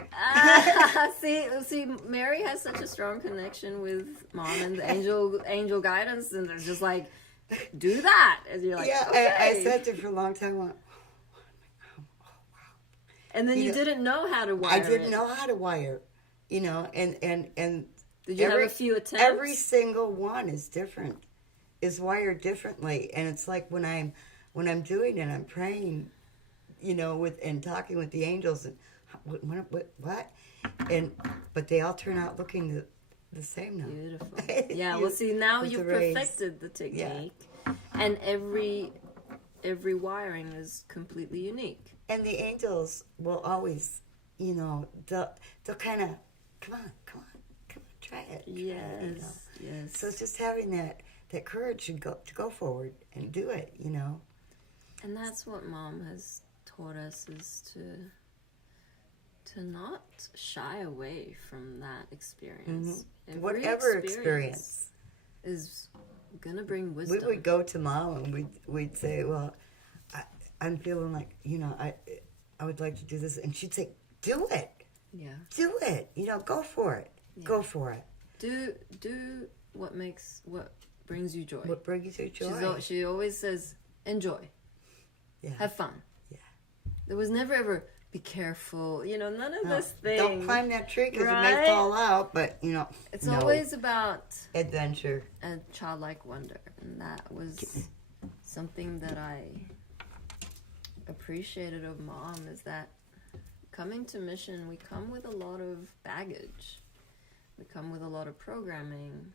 See, Mary has such a strong connection with Mom and the angel guidance, and they're just like, do that. And you're like, okay. I sat there for a long time. Went, oh, wow. And then you didn't know how to wire. I didn't know how to wire, and did you have a few attempts? Every single one is different, is wired differently, and it's like when I'm doing it, I'm praying, and talking with the angels, and what, but they all turn out looking the same now. Beautiful. Yeah. Well, see, now you've perfected the technique, and every wiring is completely unique. And the angels will always, they'll kind of, come on, try it. Yes. Yes. So it's just having that courage to go forward and do it, And that's what Mom has taught us, is to not shy away from that experience. Every Whatever experience is gonna bring wisdom. We would go to Mom and we'd say, well, I'm feeling like, I would like to do this. And she'd say, do it. Yeah. Do it. Go for it. Yeah. Go for it. Do what brings you joy. What brings you joy? She always says, enjoy. Yeah. Have fun. Yeah. There was never ever, be careful. None of this thing. Don't climb that tree because Right? you may fall out, but, It's no. always about Adventure. a childlike wonder. And that was something that I appreciated of Mom, is that coming to Mission, we come with a lot of baggage. We come with a lot of programming.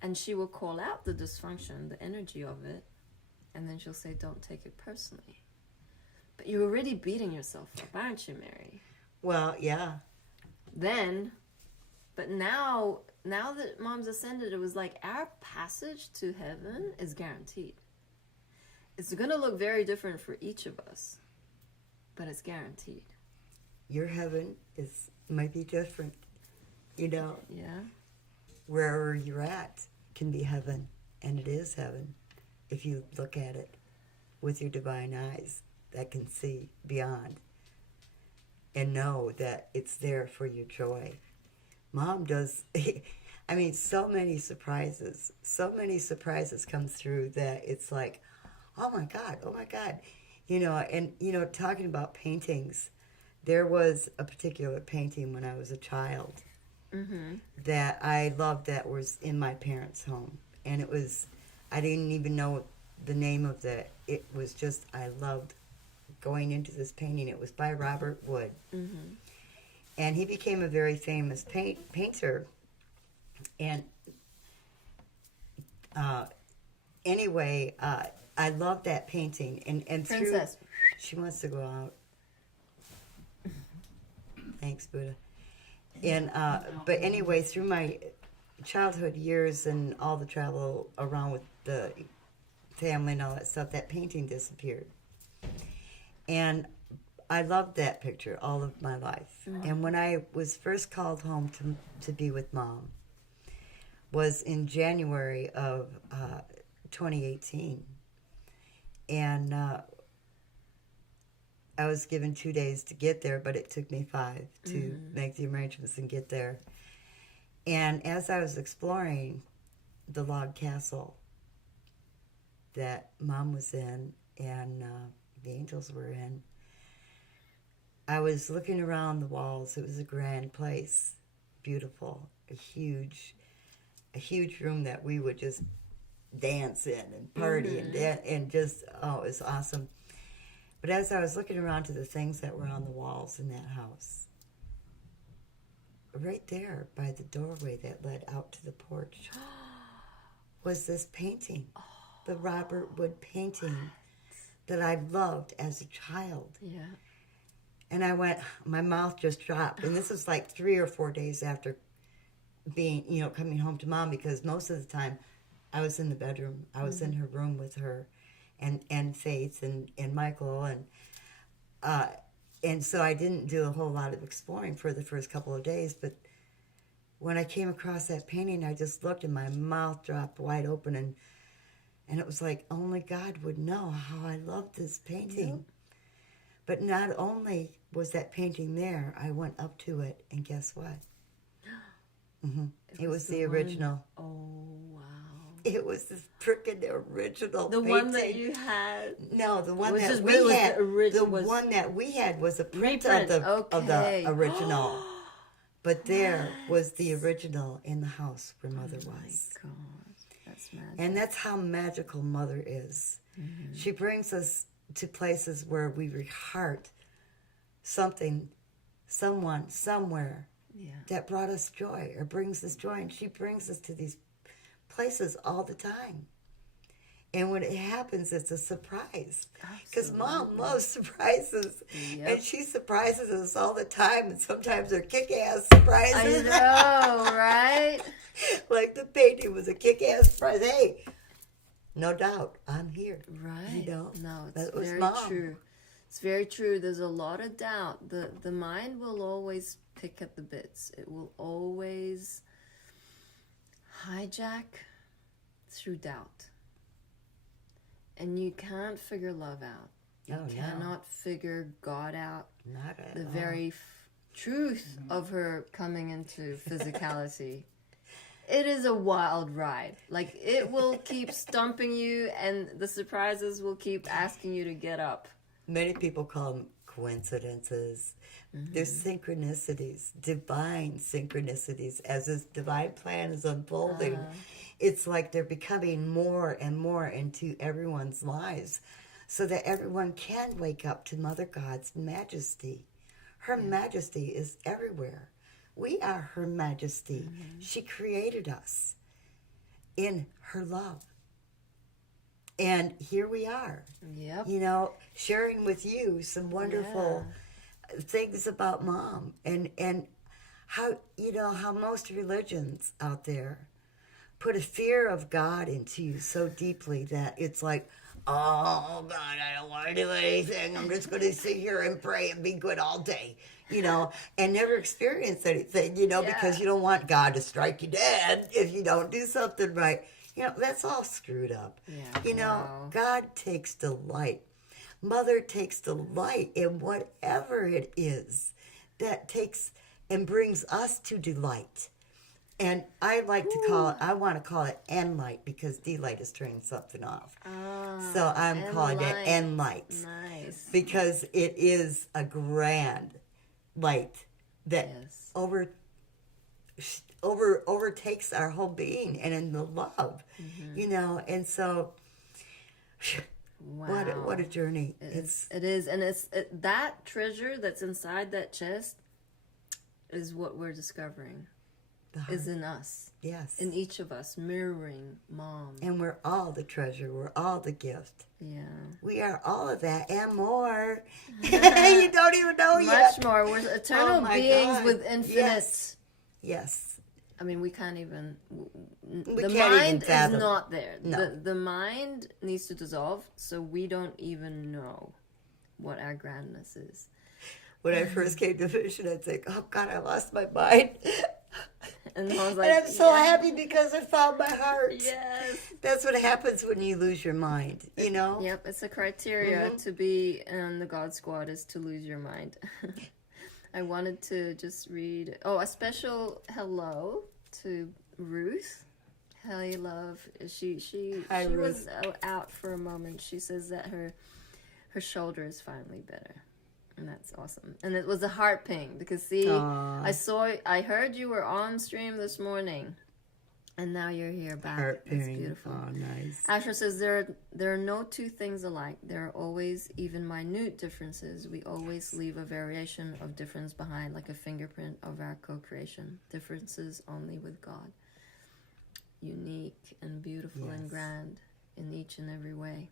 And she will call out the dysfunction, the energy of it, and then she'll say, don't take it personally. But you're already beating yourself up, aren't you, Mary? Well, yeah. But now that Mom's ascended, it was like our passage to heaven is guaranteed. It's going to look very different for each of us, but it's guaranteed. Your heaven might be different. Yeah. Wherever you're at can be heaven, and it is heaven if you look at it with your divine eyes that can see beyond and know that it's there for your joy. Mom does, so many surprises come through that it's like, oh my God. Talking about paintings, there was a particular painting when I was a child that I loved that was in my parents' home. And I didn't even know the name of it was just, I loved going into this painting. It was by Robert Wood. And he became a very famous painter. And anyway, I loved that painting. And Princess. She wants to go out. Thanks, Buddha. And but anyway, through my childhood years and all the travel around with the family and all that stuff, that painting disappeared. And I loved that picture all of my life. And when I was first called home to be with Mom was in January of 2018. And I was given 2 days to get there, but it took me 5 to make the arrangements and get there. And as I was exploring the log castle that Mom was in and the angels were in, I was looking around the walls. It was a grand place, beautiful, a huge room that we would just dance in and party and just, it was awesome. But as I was looking around to the things that were on the walls in that house, right there by the doorway that led out to the porch was this painting, the Robert Wood painting that I loved as a child. Yeah. And I went, my mouth just dropped. And this was like 3 or 4 days after being, coming home to Mom, because most of the time I was in the bedroom. I was in her room with her and Faith and Michael. And so I didn't do a whole lot of exploring for the first couple of days. But when I came across that painting, I just looked and my mouth dropped wide open. And it was like, only God would know how I loved this painting. Yep. But not only was that painting there, I went up to it, and guess what? It was the original. Oh, wow. It was the freaking original The painting. one that you had? No, the one that we had. One that we had was a print of the original. But there was the original in the house where Mother was. My God. That's magic. And that's how magical Mother is. She brings us to places where we heart something, someone, somewhere that brought us joy or brings us joy. And she brings us to these places all the time. And when it happens, it's a surprise. Because Mom loves surprises. Yep. And she surprises us all the time. And sometimes they're kick-ass surprises. I know, right? Like the painting was a kick-ass surprise. Hey, no doubt, I'm here. Right. No, it's very true. It's very true. There's a lot of doubt. The mind will always pick at the bits. It will always hijack through doubt. And you can't figure love out. You cannot figure God out. Not at The all. very truth of her coming into physicality. It is a wild ride. Like, it will keep stumping you, and the surprises will keep asking you to get up. Many people call them coincidences. They're synchronicities, divine synchronicities. As this divine plan is unfolding, it's like they're becoming more and more into everyone's lives so that everyone can wake up to Mother God's majesty. Her majesty is everywhere. We are her majesty. She created us in her love. And here we are, Yep. you know, sharing with you some wonderful things about Mom and how, you know, how most religions out there put a fear of God into you so deeply that it's like, oh, God, I don't want to do anything. I'm just going to sit here and pray and be good all day, you know, and never experience anything, you know, because you don't want God to strike you dead if you don't do something right. You know, that's all screwed up. Yeah, You know, God takes delight. Mother takes delight in whatever it is that takes and brings us to delight. And I like to call it, I want to call it N-light because D-light is turning something off. So I'm calling it N-light. Nice. Because it is a grand light that overtakes our whole being and in the love, you know. And so, Wow. what a journey! It is, and that treasure that's inside that chest is what we're discovering. Is in us. Yes. In each of us, mirroring Mom. And we're all the treasure. We're all the gift. Yeah. We are all of that and more. You don't even know yet. Much more. We're eternal my beings God. with infinite. Yes. I mean, we can't even. We The can't even mind is fathom. not there. No. The mind needs to dissolve, so we don't even know what our grandness is. When I first came to Vision, I'd think, oh, God, I lost my mind. And I was like, And I'm so happy because I found my heart. Yes. That's what happens when you lose your mind, you know? Yep, it's a criteria to be in the God Squad is to lose your mind. I wanted to just read, a special hello to Ruth. Hey, love. She Hi, was out for a moment. She says that her shoulder is finally better. And that's awesome. And it was a heart ping because see, I heard you were on stream this morning, and now you're here back. Heart That's ping. beautiful. Oh, nice. Asher says there are no two things alike. There are always even minute differences. We always leave a variation of difference behind, like a fingerprint of our co-creation. Differences only with God. Unique and beautiful and grand in each and every way.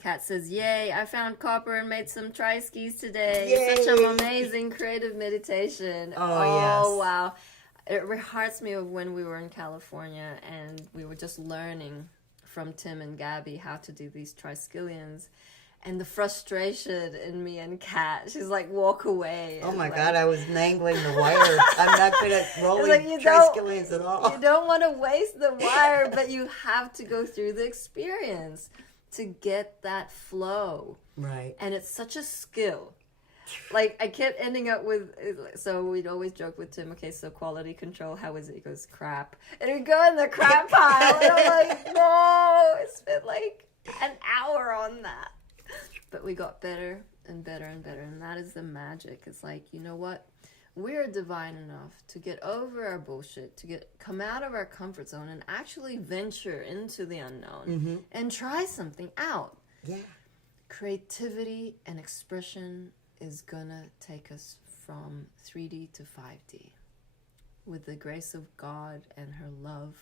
Kat says, yay, I found copper and made some tri-skis today. Yay. Such an amazing creative meditation. Oh, yes. Wow. It reminds me of when we were in California and we were just learning from Tim and Gabby how to do these triskelions. And the frustration in me and Kat, she's like, walk away. Oh, my like, God, I was mangling the wire. I'm not good at rolling like, you triskelions at all. You don't want to waste the wire, but you have to go through the experience to get that flow. Right. And it's such a skill. Like, I kept ending up with, so we'd always joke with Tim, okay, so quality control, how is it? He goes, crap. And we go in the crap pile. And I'm like, no, it's been like an hour on that. But we got better and better and better. And that is the magic. It's like, you know what? We're divine enough to get over our bullshit, to come out of our comfort zone and actually venture into the unknown and try something out. Yeah. Creativity and expression is gonna take us from 3D to 5D with the grace of God and her love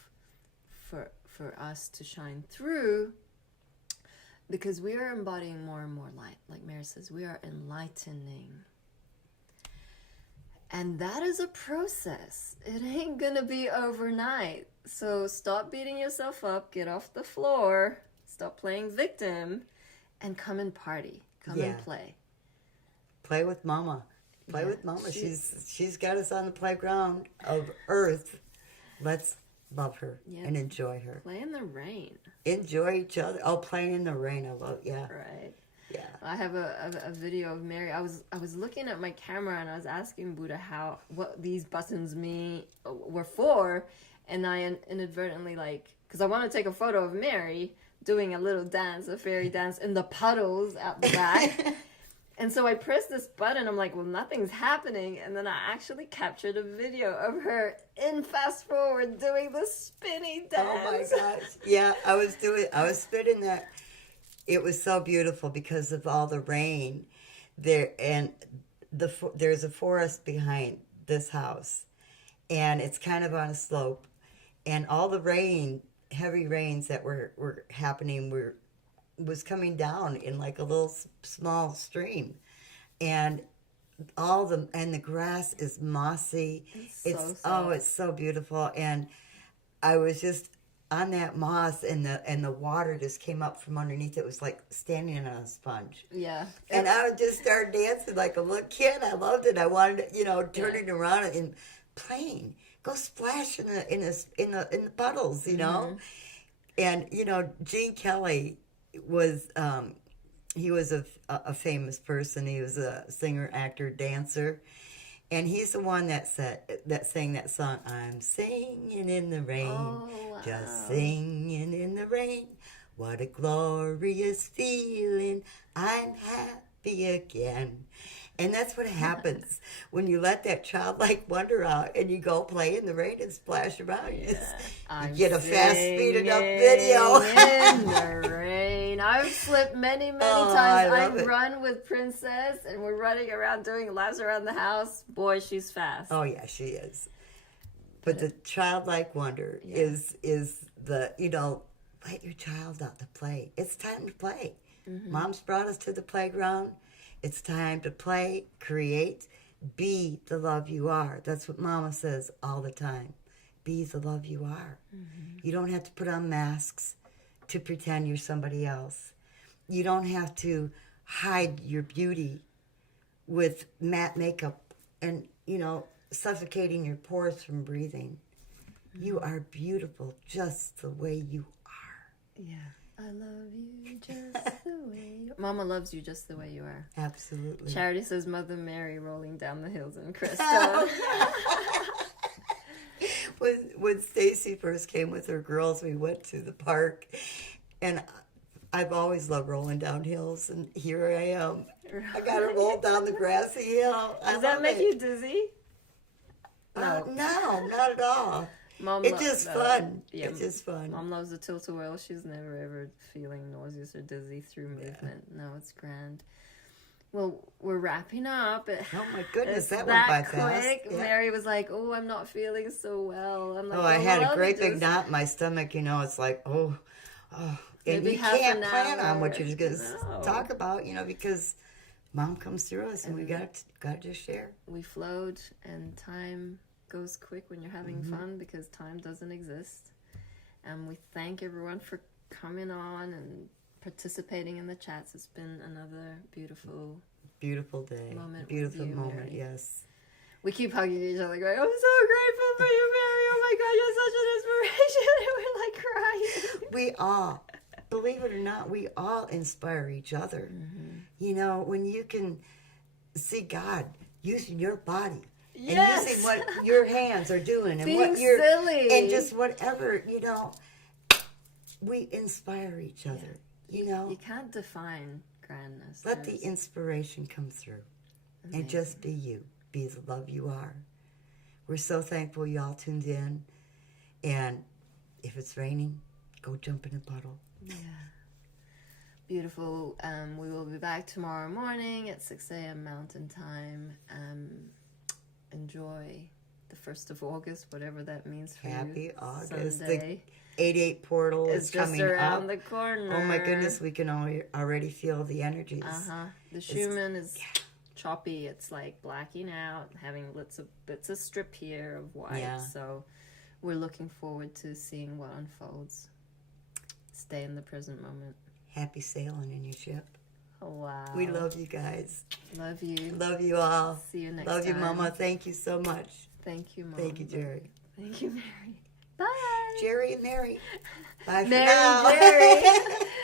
for us to shine through, because we are embodying more and more light. Like Mary says, we are enlightening. And that is a process. It ain't gonna be overnight. So stop beating yourself up, get off the floor, stop playing victim, and come and party. Come and play. play with Mama. Play Yeah, with Mama. She's got us on the playground of Earth. Let's love her and enjoy her. Play in the rain. Enjoy each other. Oh, playing in the rain. I love. Yeah. Right. Yeah. I have a video of Mary. I was looking at my camera and I was asking Buddha what these buttons were for, and I inadvertently because I want to take a photo of Mary doing a little dance, a fairy dance in the puddles out the back. And so I pressed this button. I'm like, well, nothing's happening. And then I actually captured a video of her in fast forward doing the spinny dance. Oh my gosh. Yeah, I was spinning that. It was so beautiful because of all the rain there, and there's a forest behind this house, and it's kind of on a slope, and all the rain, heavy rains that were happening was coming down in like a little small stream, and the grass is mossy. It's so beautiful, and I was just on that moss, and the water just came up from underneath. It was like standing on a sponge. Yeah. And I would just start dancing like a little kid. I loved it. I wanted to, turning around and playing, go splash in the puddles, And Gene Kelly was he was a famous person. He was a singer, actor, dancer. And he's the one that sang that song, I'm singing in the rain, just singing in the rain. What a glorious feeling, I'm happy again. And that's what happens when you let that childlike wonder out and you go play in the rain and splash around. You get a fast speeded up video. In the rain. I've slipped many times. I run with Princess and we're running around doing laps around the house. Boy, she's fast. Oh yeah, she is. But the childlike wonder is the, let your child out to play. It's time to play. Mm-hmm. Mom's brought us to the playground. It's time to play, create, be the love you are. That's what Mama says all the time. Be the love you are. Mm-hmm. You don't have to put on masks to pretend you're somebody else. You don't have to hide your beauty with matte makeup and, suffocating your pores from breathing. Mm-hmm. You are beautiful just the way you are. Yeah. I love you just the way you are. Mama loves you just the way you are. Absolutely. Charity says Mother Mary rolling down the hills in Crystal. When Stacy first came with her girls, we went to the park, and I've always loved rolling down hills, and here I am. I got to roll down the grassy hill. Does that make you dizzy? No, not at all. It's just fun. Yeah, it's just fun. Mom loves the tilt-a-whirl. She's never ever feeling nauseous or dizzy through movement. Yeah. No, it's grand. Well, we're wrapping up. Oh my goodness, that went by fast. Yeah. Mary was like, "Oh, I'm not feeling so well." I'm like, I had a great big knot in my stomach. It's like, oh. And you can't plan on what you're going to talk about, because Mom comes through us, and we got to just share. We flowed, and time goes quick when you're having fun because time doesn't exist. And we thank everyone for coming on and participating in the chats. It's been another beautiful day. Moment beautiful with you, moment, Mary. Yes. We keep hugging each other going, I'm so grateful for you, Mary. Oh my God, you're such an inspiration. And we're like crying. We all, believe it or not, we all inspire each other. Mm-hmm. When you can see God using your body. Yes. And you see what your hands are doing and being what you're silly. And just whatever, we inspire each other. You can't define grandness. Let the inspiration come through. Amazing. And just be you. Be the love you are. We're so thankful y'all tuned in. And if it's raining, go jump in a puddle. Yeah. Beautiful. We will be back tomorrow morning at 6 a.m. Mountain Time. Enjoy the 1st of August, whatever that means for Happy you. August. Sunday. The 8/8 portal is coming up. It's just around the corner. Oh my goodness, we can already feel the energies. The Schumann is choppy. It's like blacking out, having bits of strip here of white. Yeah. So we're looking forward to seeing what unfolds. Stay in the present moment. Happy sailing in your ship. Oh, wow. We love you guys. Love you. Love you all. See you next Love time. you, Mama. Thank you so much. Thank you, Mom. Thank you, Jerry. Thank you, Mary. Bye. Jerry and Mary. Bye for Mary, now. Jerry.